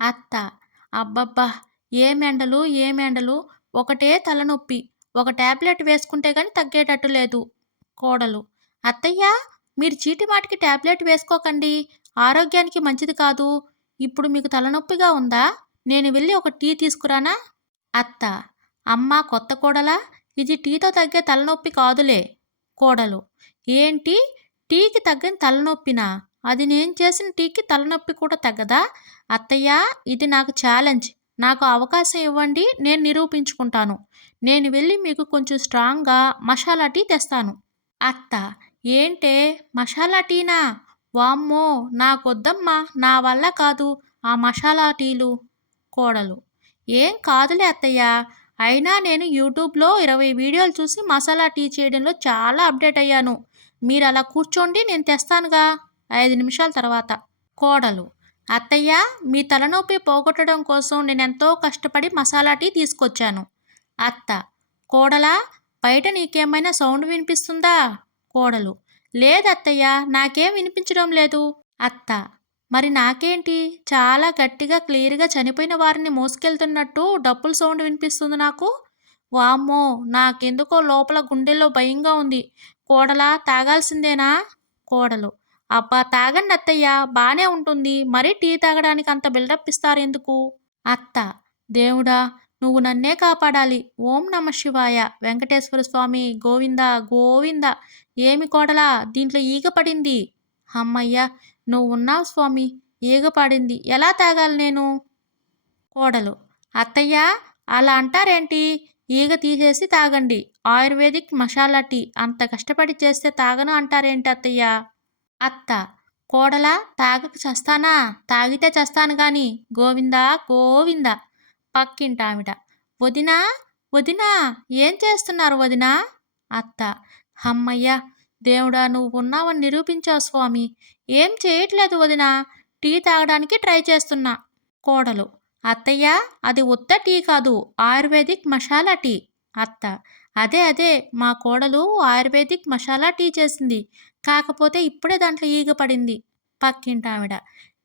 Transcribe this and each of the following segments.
అత్త: అబ్బబ్బా! ఏమెండలు, ఏమెండలు. ఒకటే తలనొప్పి. ఒక టాబ్లెట్ వేసుకుంటే గాని తగ్గేటట్టు లేదు. కోడలు: అత్తయ్య, మీరు చీటిమాటికి టాబ్లెట్ వేసుకోకండి. ఆరోగ్యానికి మంచిది కాదు. ఇప్పుడు మీకు తలనొప్పిగా ఉందా? నేను వెళ్లి ఒక టీ తీసుకురానా? అత్త: అమ్మా కొత్త కోడలా, ఇది టీతో తగ్గే తలనొప్పి కాదులే. కోడలు: ఏంటి? టీకి తగ్గని తలనొప్పినా? అది నేను చేసిన టీకి తలనొప్పి కూడా తగ్గదా? అత్తయ్య, ఇది నాకు ఛాలెంజ్. నాకు అవకాశం ఇవ్వండి, నేను నిరూపించుకుంటాను. నేను వెళ్ళి మీకు కొంచెం స్ట్రాంగ్గా మసాలా టీ తెస్తాను. అత్త: ఏంటే, మసాలా టీనా? వామ్మో, నాకొద్దమ్మా, నా వల్ల కాదు ఆ మసాలా టీలు. కోడలు: ఏం కాదులే అత్తయ్య, అయినా నేను యూట్యూబ్లో 20 వీడియోలు చూసి మసాలా టీ చేయడంలో చాలా అప్డేట్ అయ్యాను. మీరు అలా కూర్చోండి, నేను తెస్తానుగా. 5 నిమిషాల తర్వాత. కోడలు: అత్తయ్య, మీ తలనొప్పి పోగొట్టడం కోసం నేనెంతో కష్టపడి మసాలా టీ తీసుకొచ్చాను. అత్త: కోడలా, బయట నీకేమైనా సౌండ్ వినిపిస్తుందా? కోడలు: లేదత్తయ్య, నాకేం వినిపించడం లేదు. అత్త: మరి నాకేంటి, చాలా గట్టిగా క్లియర్గా చనిపోయిన వారిని మోసుకెళ్తున్నట్టు డప్పుల సౌండ్ వినిపిస్తుంది నాకు. వామ్మో, నాకెందుకో లోపల గుండెల్లో భయంగా ఉంది. కోడలా, తాగాల్సిందేనా? కోడలు: అబ్బా, తాగండి అత్తయ్య, బానే ఉంటుంది. మరీ టీ తాగడానికి అంత బిల్డప్ ఇస్తారెందుకు? అత్త: దేవుడా, నువ్వు నన్నే కాపాడాలి. ఓం నమ శివాయ. వెంకటేశ్వర స్వామి గోవింద గోవింద. ఏమి కోడలా, దీంట్లో ఈగ పడింది. హమ్మయ్య, నువ్వున్నావు స్వామి. ఈగ పడింది, ఎలా తాగాలి నేను? కోడలు: అత్తయ్య, అలా అంటారేంటి? ఈగ తీసేసి తాగండి. ఆయుర్వేదిక్ మసాలా టీ అంత కష్టపడి చేస్తే తాగను అంటారేంటి అత్తయ్య? అత్త: కోడలా, తాగక చస్తానా? తాగితే చస్తాను గాని. గోవిందా గోవింద. పక్కింటావిడ: వదినా, వదినా, ఏం చేస్తున్నారు వదినా? అత్త: హమ్మయ్య, దేవుడా, నువ్వు ఉన్నావని నిరూపించావు స్వామి. ఏం చేయట్లేదు వదినా, టీ తాగడానికి ట్రై చేస్తున్నా. కోడలు: అత్తయ్య, అది ఉత్త టీ కాదు, ఆయుర్వేదిక్ మసాలా టీ. అత్త: అదే అదే, మా కోడలు ఆయుర్వేదిక్ మసాలా టీ చేసింది. కాకపోతే ఇప్పుడే దాంట్లో ఈగ పడింది. పక్కింటావిడ: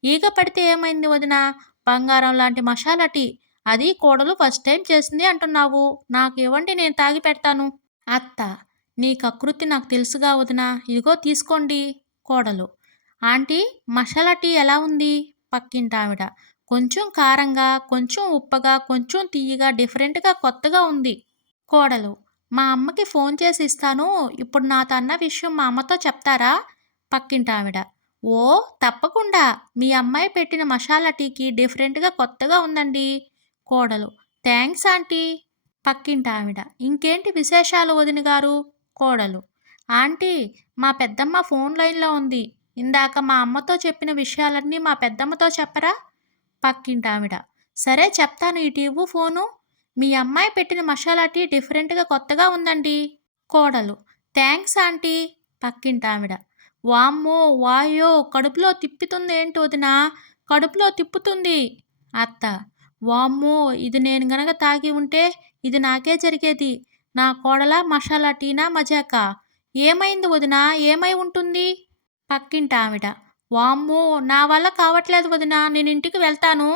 ఈగ పడితే ఏమైంది వదినా? బంగారం లాంటి మసాలా టీ. అది కోడలు ఫస్ట్ టైం చేసింది అంటున్నావు. నాకు ఇవ్వండి, నేను తాగి పెడతాను. అత్త: నీ కకృతి నాకు తెలుసుగా వదినా, ఇదిగో తీసుకోండి. కోడలు: ఆంటీ, మసాలా టీ ఎలా ఉంది? పక్కింటావిడ: కొంచెం కారంగా, కొంచెం ఉప్పగా, కొంచెం తియ్యగా, డిఫరెంట్గా, కొత్తగా ఉంది. కోడలు: మా అమ్మకి ఫోన్ చేసి ఇస్తాను. ఇప్పుడు నాతో అన్న విషయం మా అమ్మతో చెప్తారా? పక్కింటావిడ: ఓ, తప్పకుండా. మీ అమ్మాయి పెట్టిన మసాలా టీకి డిఫరెంట్గా కొత్తగా ఉందండి. కోడలు: థ్యాంక్స్ ఆంటీ. పక్కింటావిడ: ఇంకేంటి విశేషాలు వదిన గారు? కోడలు: ఆంటీ, మా పెద్దమ్మ ఫోన్ లైన్లో ఉంది. ఇందాక మా అమ్మతో చెప్పిన విషయాలన్నీ మా పెద్దమ్మతో చెప్పరా? పక్కింటావిడ: సరే చెప్తాను, ఇటు ఇవ్వు ఫోను. మీ అమ్మాయి పెట్టిన మసాలా టీ డిఫరెంట్గా కొత్తగా ఉందండి. కోడలు: థ్యాంక్స్ ఆంటీ. పక్కింటావిడ: వామ్మో, వాయో, కడుపులో తిప్పుతుంది ఏంటి వదినా? కడుపులో తిప్పుతుంది. అత్త: వామ్మో, ఇది నేను గనక తాగి ఉంటే ఇది నాకే జరిగేది. నా కోడలా మసాలా టీనా మజాకా? ఏమైంది వదినా, ఏమై ఉంటుంది? పక్కింటావిడ: వామ్మో, నా వల్ల కావట్లేదు వదినా, నేను ఇంటికి వెళ్తాను.